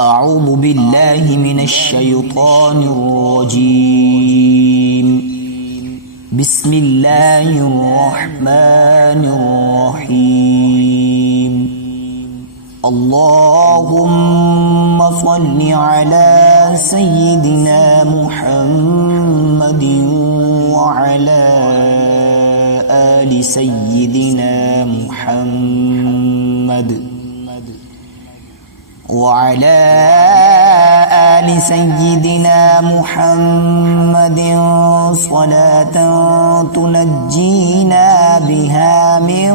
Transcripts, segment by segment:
أعوذ بالله من الشيطان الرجيم. بسم الله الرحمن الرحيم. اللهم صل على سيدنا محمد وعلى آل سيدنا محمد صلاة تنجينا بها من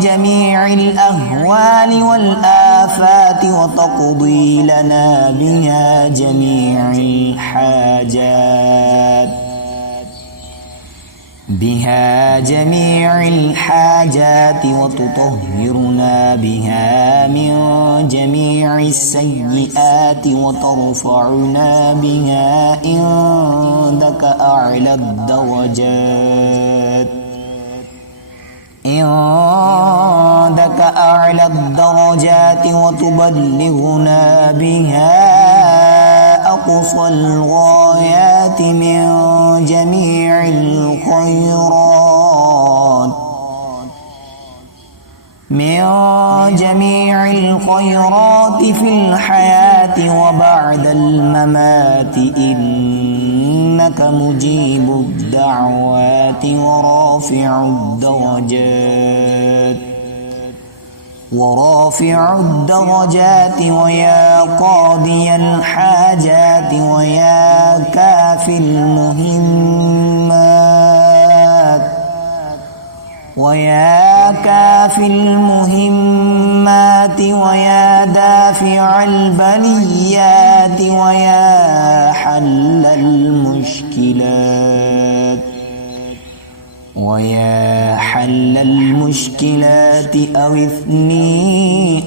جميع الأهوال والآفات وتقضي لنا بها جميع الحاجات وتطهرنا بها من جميع السيئات وترفعنا بها عندك أعلى الدرجات وتبلغنا بها أقصى الغايات من جميع الخيرات في الحياة وبعد الممات، إنك مجيب الدعوات ورافع الدرجات ويا قاضي الحاجات ويا كافي المهمات ويا دافع البليات ويا حل المشكلات أغثني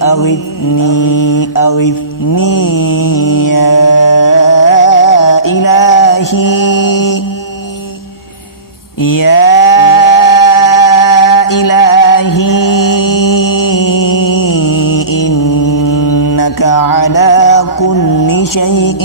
يا إلهي إنك على كل شيء